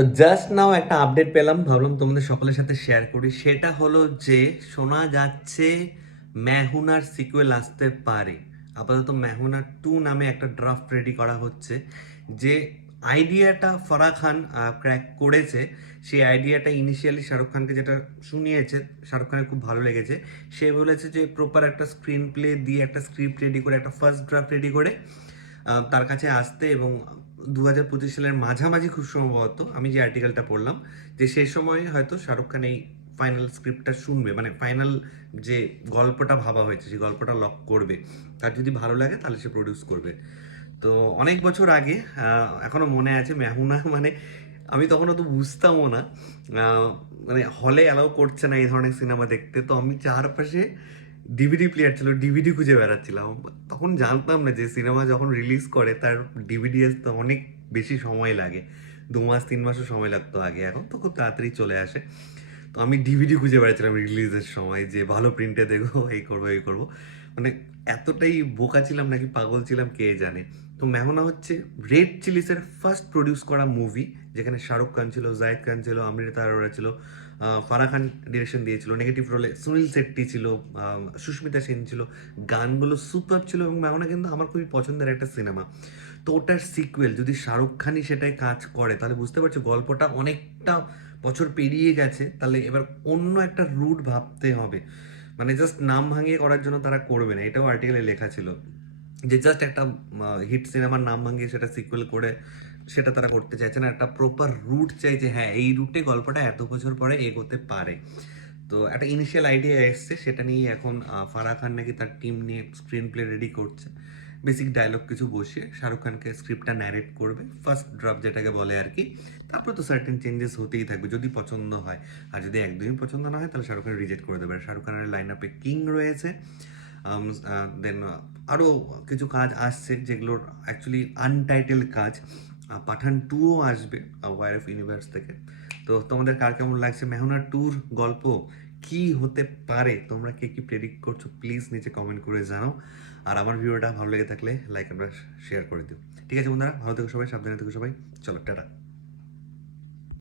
তো just now একটা update পেলাম, ভাবলাম তোমাদের সকলের সাথে শেয়ার করি। সেটা হলো যে শোনা যাচ্ছে মেহুনার সিকুয়েল আসতে পারে। আপাতত মেহুনা 2 নামে একটা ড্রাফট রেডি করা হচ্ছে। যে আইডিয়াটা ফারাহ খান ক্র্যাক করেছে, সেই আইডিয়াটা ইনিশিয়ালি শাহরুখ খানকে যেটা শুনিয়েছে, শাহরুখ খানের খুব ভালো লেগেছে। সে বলেছে যে প্রপার একটা স্ক্রিন প্লে দিয়ে একটা স্ক্রিপ্ট রেডি করে একটা ফার্স্ট ড্রাফট রেডি করে তার কাছে আসতে, এবং 2025 সালের মাঝামাঝি খুব সম্ভবত, আমি যে আর্টিকেলটা পড়লাম, যে সেই সময় হয়তো শাহরুখ খান এই ফাইনাল স্ক্রিপ্টটা শুনবে, মানে ফাইনাল যে গল্পটা ভাবা হয়েছে সেই গল্পটা লক করবে। তার যদি ভালো লাগে তাহলে সে প্রডিউস করবে। তো অনেক বছর আগে, এখনো মনে আছে মেহুনা, মানে আমি তখন অত বুঝতামও না, আহ, মানে হলে অ্যালাউ করছে না এই ধরনের সিনেমা দেখতে, তো আমি চারপাশে ডিভিডি প্লেয়ার ছিল, ডিভিডি খুঁজে বেড়াচ্ছিলাম। তখন জানতাম না যে সিনেমা যখন রিলিজ করে তার ডিভিডি আসতে অনেক বেশি সময় লাগে, 2 মাস 3 মাসও সময় লাগতো আগে, এখন তো খুব তাড়াতাড়ি চলে আসে। তো আমি ডিভিডি খুঁজে বেড়াচ্ছিলাম রিলিজের সময়, যে ভালো প্রিন্টে দেখবো, এই করবো এই করবো। মানে এতটাই বোকা ছিলাম নাকি পাগল ছিলাম কে জানে। তো মেহনা হচ্ছে রেড চিলিসের ফার্স্ট প্রডিউস করা মুভি, যেখানে শাহরুখ খান ছিল, জাহিদ খান ছিল, অমৃতা আরোরা ছিল, ফারাহ খান ডিরেকশন দিয়েছিল, নেগেটিভ রোলে সুনীল শেট্টি ছিল, সুস্মিতা সেন ছিল। গানগুলো সুপার ছিল, এবং মেহনা কিন্তু আমার খুবই পছন্দের একটা সিনেমা। তো ওটার সিকুয়েল যদি শাহরুখ খানই সেটাই কাজ করে, তাহলে বুঝতে পারছো গল্পটা অনেকটা বছর পেরিয়ে গেছে, তাহলে এবার অন্য একটা রুট ভাবতে হবে। মানে জাস্ট নাম ভাঙিয়ে করার জন্য তারা করবে না, এটাও আর্টিকেলে লেখা ছিল, যে জাস্ট একটা হিট সিনেমার নাম ভাঙিয়ে সেটা সিকুয়েল করে সেটা তারা করতে চাইছে না। একটা প্রপার রুট চাইছে, হ্যাঁ এই রুটে গল্পটা এত বছর পরে এগোতে পারে। তো একটা ইনিশিয়াল আইডিয়া এসছে, সেটা নিয়ে এখন ফারাহ খান নাকি তার টিম নিয়ে স্ক্রিন প্লে রেডি করছে। বেসিক ডায়লগ কিছু বসিয়ে শাহরুখ খানকে স্ক্রিপ্টটা ন্যারেট করবে, ফার্স্ট ড্রাফট যেটাকে বলে আর কি। তারপর তো সার্টেন চেঞ্জেস হতেই থাকবে যদি পছন্দ হয়। আর যদি একদমই পছন্দ না হয় তাহলে শাহরুখ খান রিজেক্ট করে দেবে। আর শাহরুখ খানের লাইন আপে কিং রয়েছে, দেন আরও কিছু কাজ আসছে যেগুলোর অ্যাকচুয়ালি আনটাইটেল কাজ। পাঠান 2ও আসবে ওয়ার অফ ইউনিভার্স থেকে। তো তোমাদের কার কেমন লাগছে মেহনা 2-র গল্প, কি হতে পারে, তোমরা কে কি প্রেডিক্ট করছো প্লিজ নিচে কমেন্ট করে জানাও। আর আমার ভিডিওটা ভালো লেগে থাকলে লাইক আমরা শেয়ার করে দিও। ঠিক আছে বন্ধুরা, ভালো থেকো সবাই, সাবধানে থেকো সবাই, চলো টাটা।